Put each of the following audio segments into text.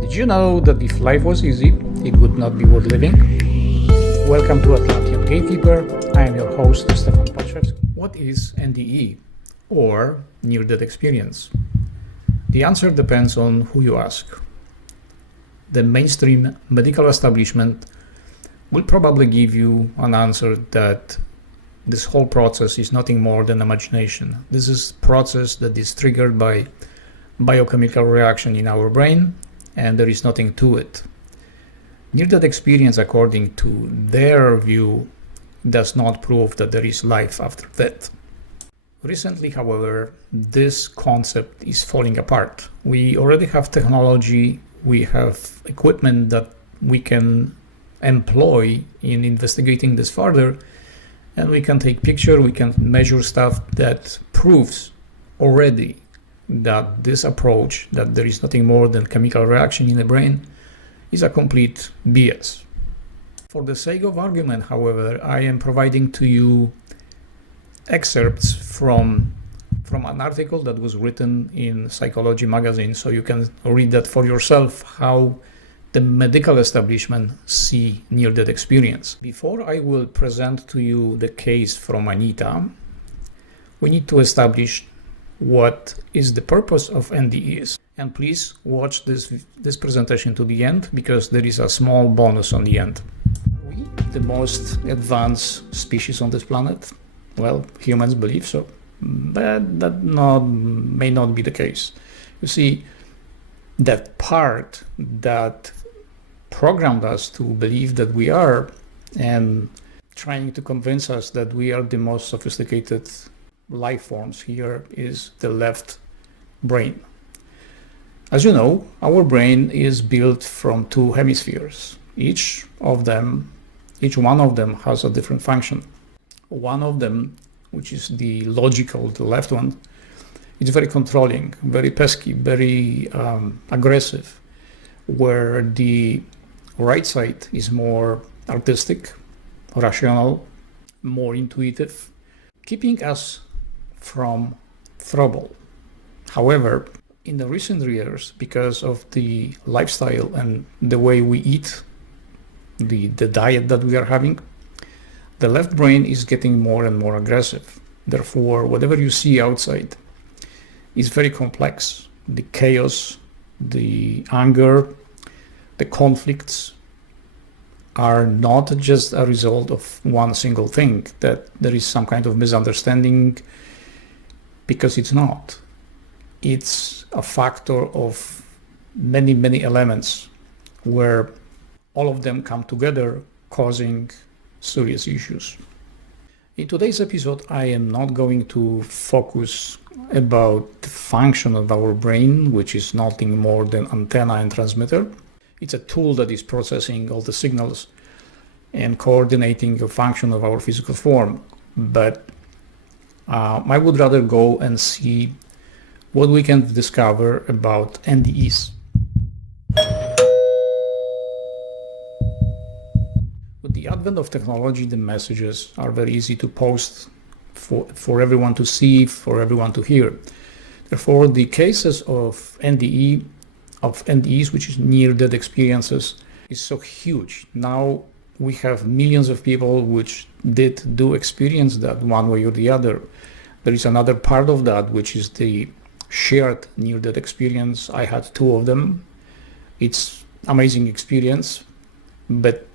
Did you know that if life was easy, it would not be worth living? Welcome to Atlantean Gatekeeper. I am your host, Stefan Paczewski. What is NDE, or near-death experience? The answer depends on who you ask. The mainstream medical establishment will probably give you an answer that this whole process is nothing more than imagination. This is a process that is triggered by biochemical reaction in our brain, and there is nothing to it. Near-death experience, according to their view, does not prove that there is life after death. Recently, however, this concept is falling apart. We already have technology, we have equipment that we can employ in investigating this further, and we can take picture, we can measure stuff that proves already that this approach, that there is nothing more than chemical reaction in the brain, is a complete BS. For the sake of argument, however, I am providing to you excerpts from an article that was written in Psychology magazine, so you can read that for yourself, how the medical establishment see near-death experience. Before I will present to you the case from Anita, we need to establish what is the purpose of NDEs. And please watch this presentation to the end, because there is a small bonus on the end. Are we the most advanced species on this planet? Well, humans believe so, but that may not be the case. You see, that part that programmed us to believe that we are, and trying to convince us that we are the most sophisticated life forms here, is the left brain. As you know, our brain is built from two hemispheres. Each one of them has a different function. One of them, which is the logical, the left one, is very controlling, very pesky, very aggressive, where the right side is more artistic, rational, more intuitive, keeping us from trouble. However, in the recent years, because of the lifestyle and the way we eat, the diet that we are having, the left brain is getting more and more aggressive. Therefore, whatever you see outside is very complex. The chaos, the anger, the conflicts are not just a result of one single thing, that there is some kind of misunderstanding, because it's not. It's a factor of many, many elements where all of them come together, causing serious issues. In today's episode, I am not going to focus about the function of our brain, which is nothing more than antenna and transmitter. It's a tool that is processing all the signals and coordinating the function of our physical form. But I would rather go and see what we can discover about NDEs. With the advent of technology, the messages are very easy to post for everyone to see, for everyone to hear. Therefore, the cases of NDEs, which is near-death experiences, is so huge. Now we have millions of people which do experience that one way or the other. There is another part of that, which is the shared near-death experience. I had two of them. It's amazing experience, but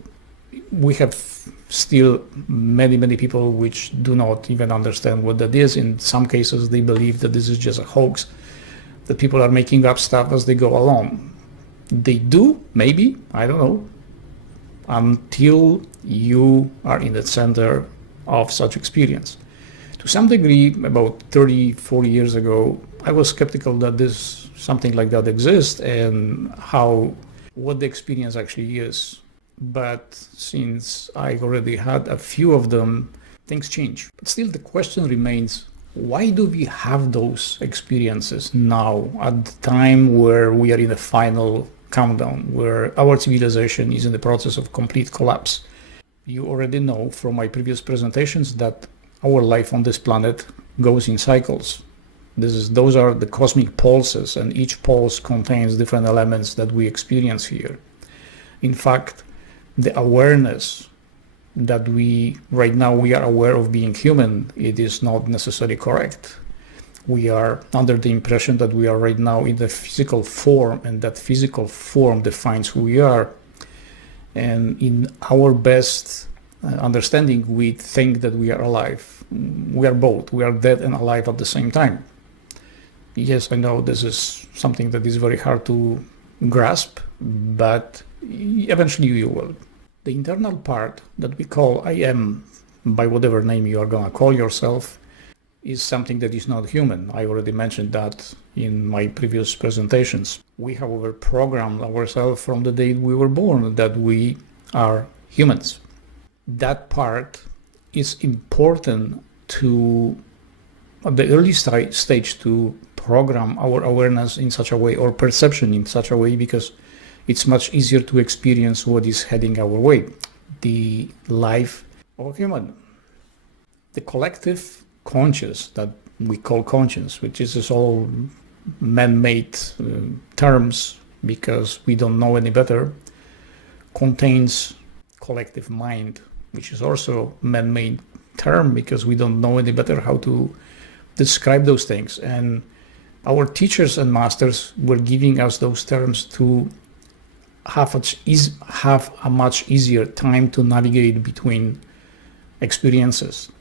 we have still many people which do not even understand what that is. In some cases, they believe that this is just a hoax, that people are making up stuff as they go along. They do, maybe, I don't know, until you are in the center of such experience. To some degree, about 30-40 years ago, I was skeptical that something like that exists and what the experience actually is. But since I already had a few of them, things change. But still the question remains, why do we have those experiences now, at the time where we are in the final countdown, where our civilization is in the process of complete collapse? You already know from my previous presentations that our life on this planet goes in cycles. Those are the cosmic pulses, and each pulse contains different elements that we experience here. In fact, the awareness that right now we are aware of being human, it is not necessarily correct. We are under the impression that we are right now in the physical form, and that physical form defines who we are. And in our best understanding, we think that we are alive. We are both. We are dead and alive at the same time. Yes, I know this is something that is very hard to grasp, but eventually you will. The internal part that we call I am, by whatever name you are going to call yourself, is something that is not human. I already mentioned that in my previous presentations. We, however, programmed ourselves from the day we were born that we are humans. That part is important to, at the early stage, to program our awareness in such a way, or perception in such a way, because it's much easier to experience what is heading our way, the life of a human. The collective conscious that we call conscience, which is all man-made terms because we don't know any better, contains collective mind, which is also man-made term because we don't know any better how to describe those things. And our teachers and masters were giving us those terms to have a much easier time to navigate between experiences.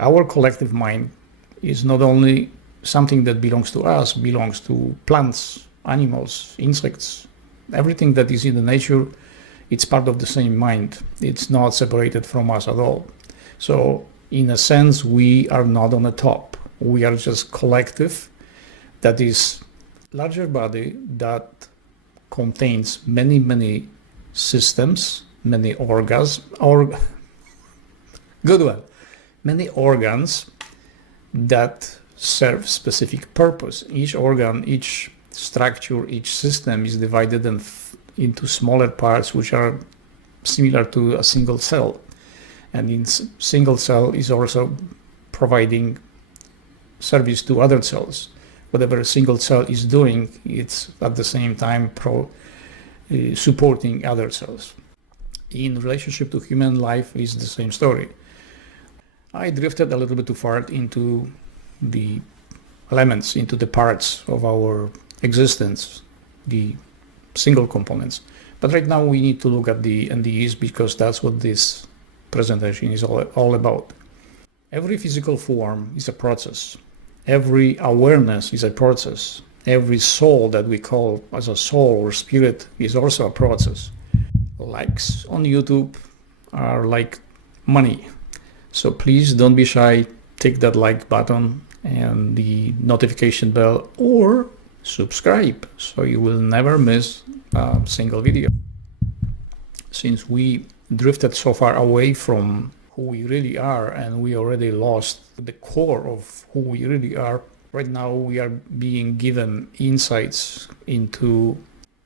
Our collective mind is not only something that belongs to us, belongs to plants, animals, insects, everything that is in the nature. It's part of the same mind. It's not separated from us at all. So in a sense, we are not on the top. We are just collective that is larger body that contains many systems, many organs, many organs that serve specific purpose. Each organ, each structure, each system is divided into smaller parts which are similar to a single cell. And in single cell is also providing service to other cells. Whatever a single cell is doing, it's at the same time supporting other cells. In relationship to human life is the same story. I drifted a little bit too far into the elements, into the parts of our existence, the single components. But right now we need to look at the NDEs because that's what this presentation is all about. Every physical form is a process. Every awareness is a process. Every soul that we call as a soul or spirit is also a process. Likes on YouTube are like money. So please don't be shy. Take that like button and the notification bell, or subscribe so you will never miss a single video. Since we drifted so far away from who we really are and we already lost the core of who we really are, right now we are being given insights into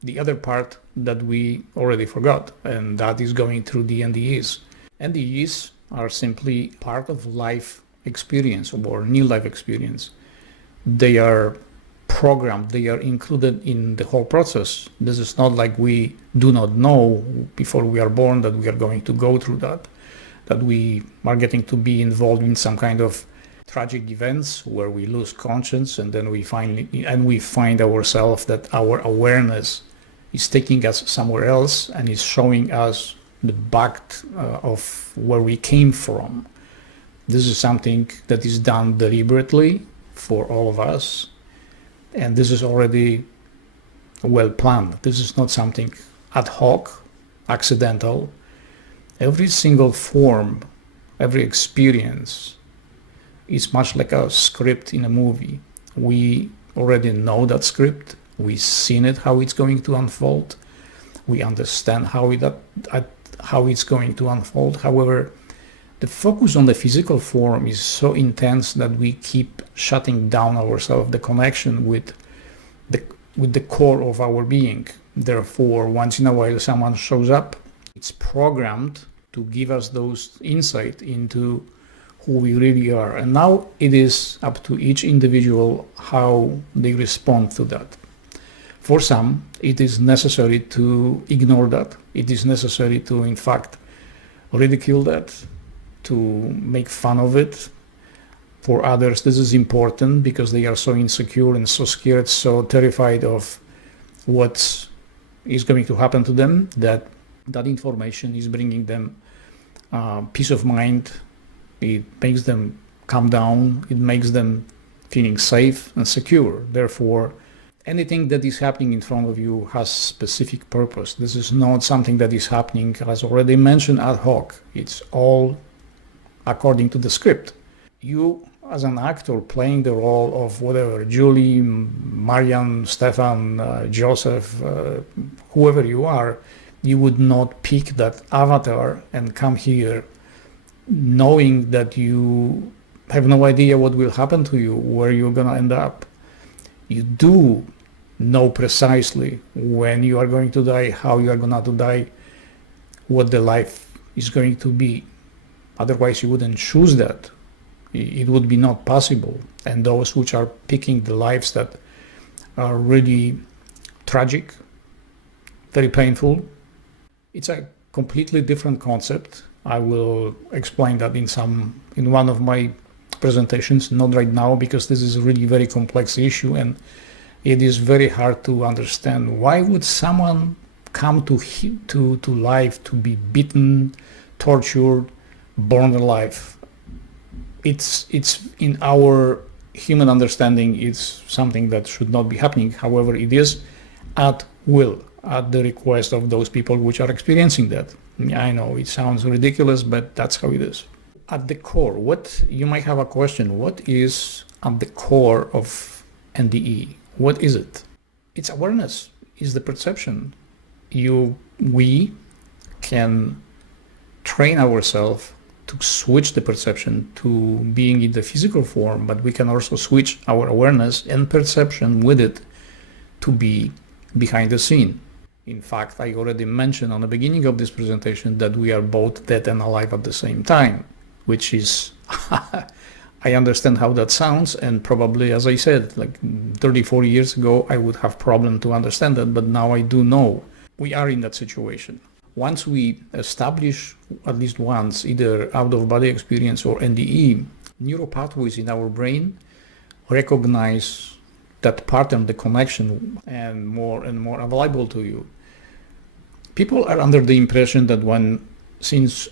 the other part that we already forgot, and that is going through the NDEs. NDEs are simply part of life experience or new life experience. They are programmed, they are included in the whole process. This is not like we do not know before we are born that we are going to go through that we are getting to be involved in some kind of tragic events where we lose conscience, and then we find ourselves that our awareness is taking us somewhere else and is showing us the back of where we came from. This is something that is done deliberately for all of us, and this is already well planned. This is not something ad hoc, accidental. Every single form, every experience is much like a script in a movie. We already know that script. We've seen it, how it's going to unfold. We understand how it's going to unfold. However, the focus on the physical form is so intense that we keep shutting down ourselves, the connection with the core of our being. Therefore, once in a while someone shows up, it's programmed to give us those insight into who we really are. And now it is up to each individual how they respond to that. For some, it is necessary to ignore that. It is necessary to, in fact, ridicule that, to make fun of it. For others, this is important because they are so insecure and so scared, so terrified of what is going to happen to them, that that information is bringing them peace of mind. It makes them calm down. It makes them feeling safe and secure. Therefore, anything that is happening in front of you has specific purpose. This is not something that is happening, as already mentioned, ad hoc. It's all according to the script. You, as an actor playing the role of whatever, Julie, Marian, Stefan, Joseph, whoever you are, you would not pick that avatar and come here knowing that you have no idea what will happen to you, where you're going to end up. You do know precisely when you are going to die, how you are going to die, what the life is going to be. Otherwise, you wouldn't choose that. It would be not possible. And those which are picking the lives that are really tragic, very painful, it's a completely different concept. I will explain that in one of my presentations, not right now, because this is a really very complex issue and it is very hard to understand. Why would someone come to life to be beaten, tortured, burned alive? It's in our human understanding, it's something that should not be happening. However, it is at will, at the request of those people which are experiencing that. I know it sounds ridiculous, but that's how it is. At the core, what you might have a question, what is at the core of NDE? What is it? It's awareness, it's the perception. We can train ourselves to switch the perception to being in the physical form, but we can also switch our awareness and perception with it to be behind the scene. In fact, I already mentioned on the beginning of this presentation that we are both dead and alive at the same time, which is, I understand how that sounds, and probably, as I said, like 30, 40 years ago, I would have problem to understand that, but now I do know we are in that situation. Once we establish, at least once, either out-of-body experience or NDE, neural pathways in our brain recognize that pattern, the connection, and more available to you. People are under the impression that since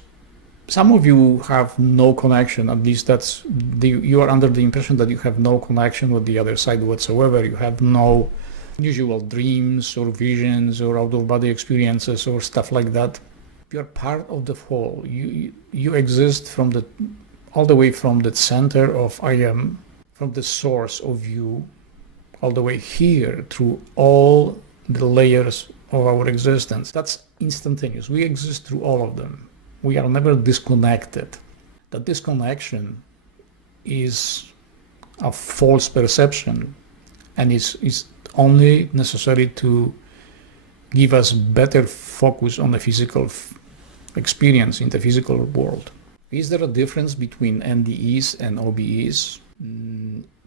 some of you have no connection, at least you are under the impression that you have no connection with the other side whatsoever. You have no usual dreams or visions or out-of-body experiences or stuff like that. You're part of the whole. You exist all the way from the center of I am, from the source of you, all the way here through all the layers of our existence. That's instantaneous. We exist through all of them. We are never disconnected. That disconnection is a false perception and is only necessary to give us better focus on the physical experience in the physical world. Is there a difference between NDEs and OBEs?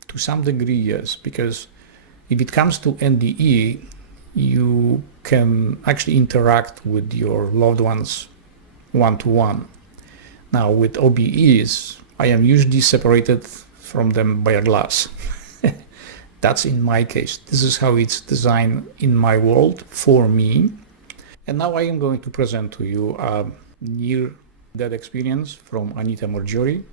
To some degree, yes, because if it comes to NDE, you can actually interact with your loved ones one-to-one. Now, with OBEs, I am usually separated from them by a glass. That's in my case. This is how it's designed in my world for me. And now I am going to present to you a near-death experience from Anita Marjorie.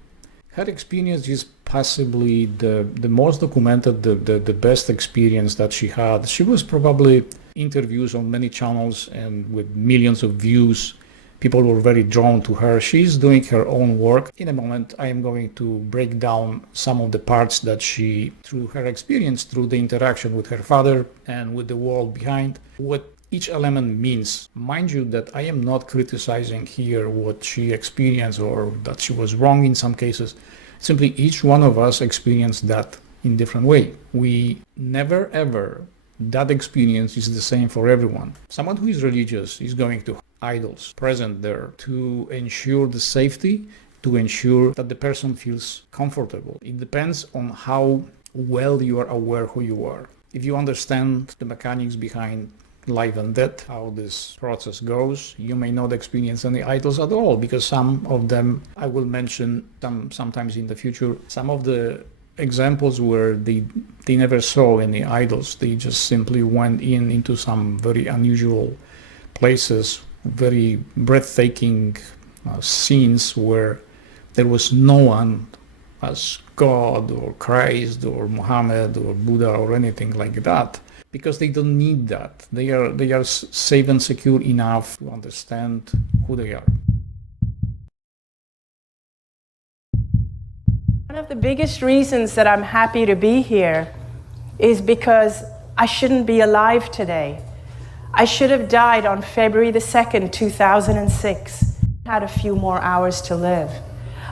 Her experience is possibly the most documented, the best experience that she had. She was probably interviews on many channels and with millions of views. People were very drawn to her. She's doing her own work. In a moment, I am going to break down some of the parts that she, through her experience, through the interaction with her father and with the world behind, what each element means. Mind you that I am not criticizing here what she experienced or that she was wrong in some cases. Simply each one of us experienced that in different way. We never ever, that experience is the same for everyone. Someone who is religious is going to idols present there to ensure the safety to ensure that the person feels comfortable. It depends on how well you are aware who you are. If you understand the mechanics behind life and death, how this process goes, you may not experience any idols at all, because some of them, I will mention sometimes in the future, some of the examples where they never saw any idols. They just simply went into some very unusual places, very breathtaking scenes where there was no one as God or Christ or Muhammad or Buddha or anything like that, because they don't need that. They are safe and secure enough to understand who they are. One of the biggest reasons that I'm happy to be here is because I shouldn't be alive today. I should have died on February the 2nd, 2006. I had a few more hours to live.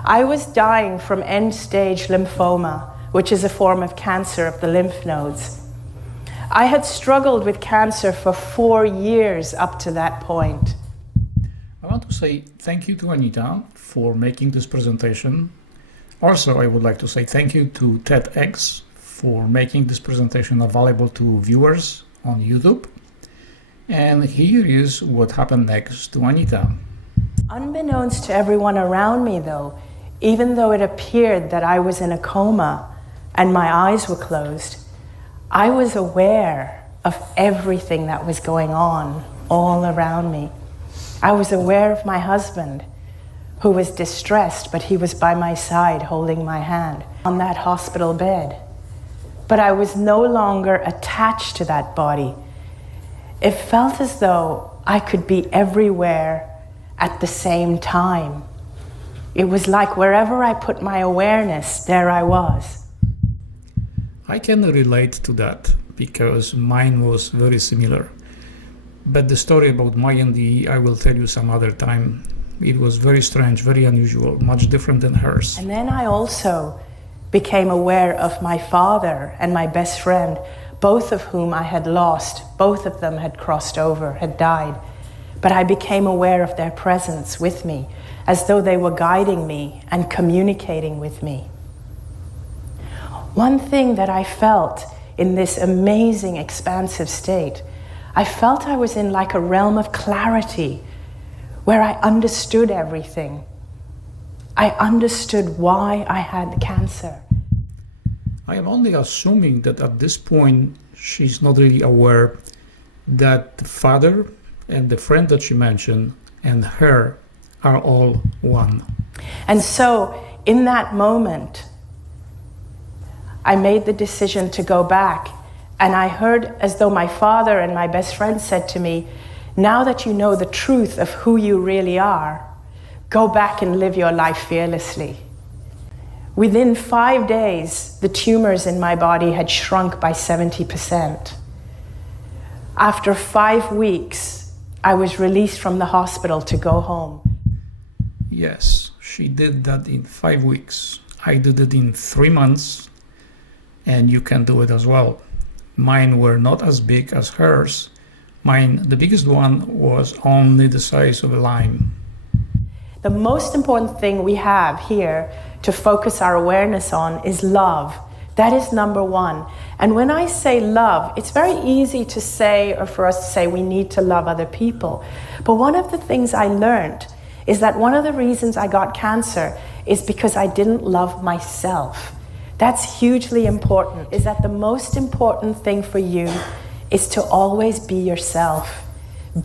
I was dying from end-stage lymphoma, which is a form of cancer of the lymph nodes. I had struggled with cancer for 4 years up to that point. I want to say thank you to Anita for making this presentation. Also, I would like to say thank you to TEDx for making this presentation available to viewers on YouTube. And here is what happened next to Anita. Unbeknownst to everyone around me, though, even though it appeared that I was in a coma and my eyes were closed, I was aware of everything that was going on all around me. I was aware of my husband, who was distressed, but he was by my side holding my hand on that hospital bed. But I was no longer attached to that body. It felt as though I could be everywhere at the same time. It was like wherever I put my awareness, there I was. I can relate to that because mine was very similar. But the story about my NDE I will tell you some other time. It was very strange, very unusual, much different than hers. And then I also became aware of my father and my best friend, both of whom I had lost. Both of them had crossed over, had died. But I became aware of their presence with me, as though they were guiding me and communicating with me. One thing that I felt in this amazing, expansive state, I felt I was in like a realm of clarity, where I understood everything. I understood why I had cancer. I am only assuming that at this point she's not really aware that the father and the friend that she mentioned and her are all one. And so in that moment, I made the decision to go back, and I heard as though my father and my best friend said to me, now that you know the truth of who you really are, go back and live your life fearlessly. Within 5 days, the tumors in my body had shrunk by 70%. After 5 weeks, I was released from the hospital to go home. Yes, she did that in 5 weeks. I did it in 3 months, and you can do it as well. Mine were not as big as hers. Mine, the biggest one, was only the size of a lime. The most important thing we have here to focus our awareness on is love. That is number one. And when I say love, it's very easy to say, or for us to say, we need to love other people. But one of the things I learned is that one of the reasons I got cancer is because I didn't love myself. That's hugely important, is that the most important thing for you is to always be yourself.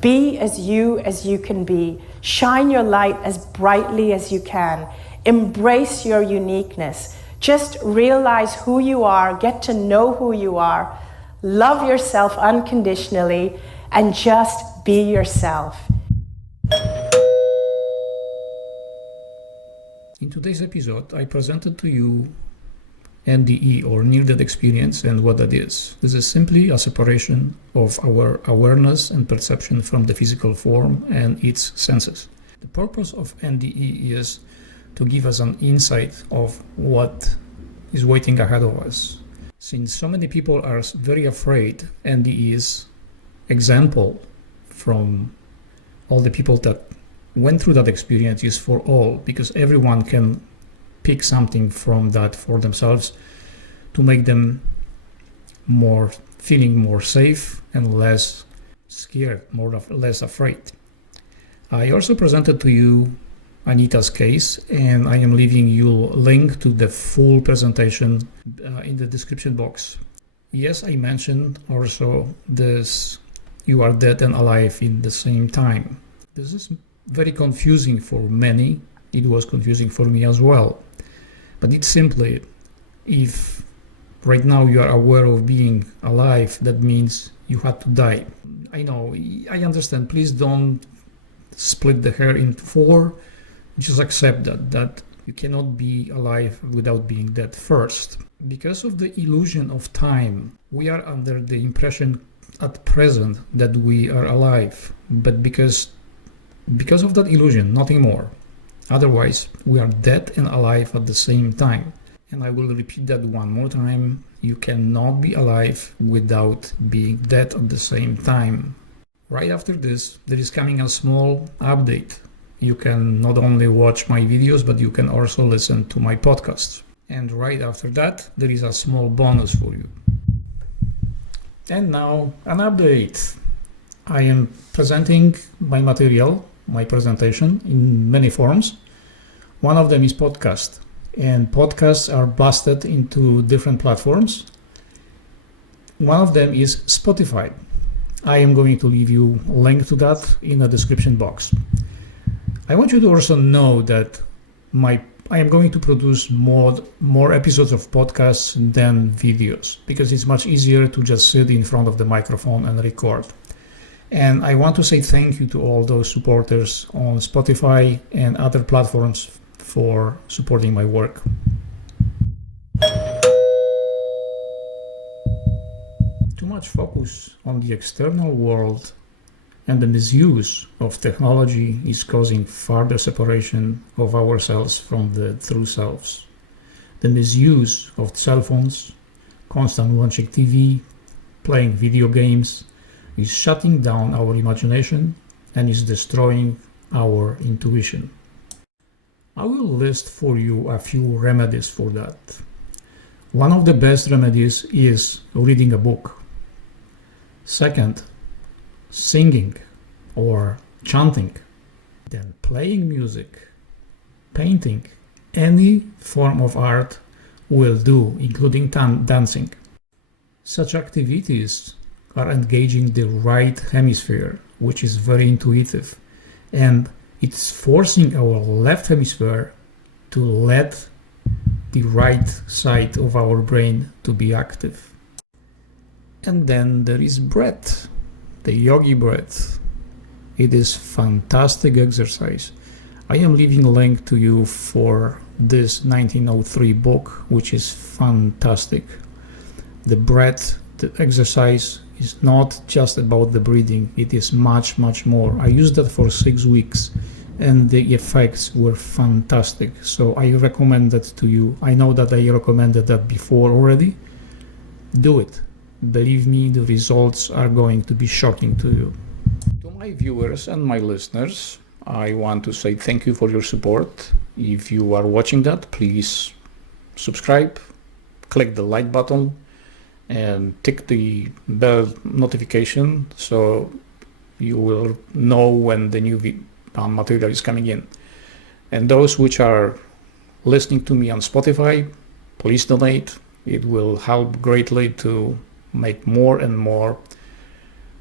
Be as you can be. Shine your light as brightly as you can. Embrace your uniqueness. Just realize who you are, get to know who you are, love yourself unconditionally, and just be yourself. In today's episode, I presented to you NDE, or near-death experience, and what that is. This is simply a separation of our awareness and perception from the physical form and its senses. The purpose of NDE is to give us an insight of what is waiting ahead of us. Since so many people are very afraid, NDE is example from all the people that went through that experience is for all, because everyone can pick something from that for themselves to make them feeling more safe and less scared, less afraid. I also presented to you Anita's case, and I am leaving you a link to the full presentation in the description box. Yes, I mentioned also this: you are dead and alive in the same time. This is very confusing for many. It was confusing for me as well. But it's simply, if right now you are aware of being alive, that means you had to die. I know, I understand. Please don't split the hair into four. Just accept that you cannot be alive without being dead first. Because of the illusion of time, we are under the impression at present that we are alive, but because of that illusion, nothing more. Otherwise, we are dead and alive at the same time. And I will repeat that one more time: you cannot be alive without being dead at the same time. Right after this, there is coming a small update. You can not only watch my videos, but you can also listen to my podcasts. And right after that, there is a small bonus for you. And now, an update. I am presenting my material, my presentation, in many forms. One of them is podcast. And podcasts are busted into different platforms. One of them is Spotify. I am going to leave you a link to that in the description box. I want you to also know that I am going to produce more episodes of podcasts than videos, because it's much easier to just sit in front of the microphone and record. And I want to say thank you to all those supporters on Spotify and other platforms for supporting my work. Too much focus on the external world and the misuse of technology is causing further separation of ourselves from the true selves. The misuse of cell phones, constant watching TV, playing video games, is shutting down our imagination and is destroying our intuition. I will list for you a few remedies for that. One of the best remedies is reading a book. Second, singing or chanting. Then playing music, painting, any form of art will do, including dancing. Such activities are engaging the right hemisphere, which is very intuitive, and it's forcing our left hemisphere to let the right side of our brain to be active. And then there is breath, the yogi breath. It is fantastic exercise. I am leaving a link to you for this 1903 book, which is fantastic. The breath, the exercise is not just about the breathing, it is much, much more. I used that for 6 weeks and the effects were fantastic. So I recommend that to you. I know that I recommended that before already. Do it. Believe me, the results are going to be shocking to you. To my viewers and my listeners, I want to say thank you for your support. If you are watching that, please subscribe, click the like button, and tick the bell notification so you will know when the new material is coming in. And those which are listening to me on Spotify, please donate. It will help greatly to make more and more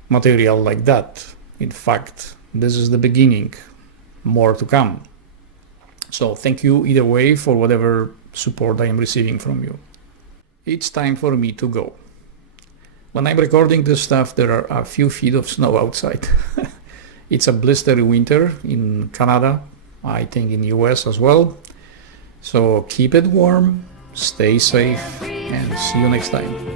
material like that. In fact, this is the beginning, more to come. So thank you either way for whatever support I am receiving from you. It's time for me to go. When I'm recording this stuff, there are a few feet of snow outside. It's a blistery winter in Canada, I think in US as well. So keep it warm, stay safe, and see you next time.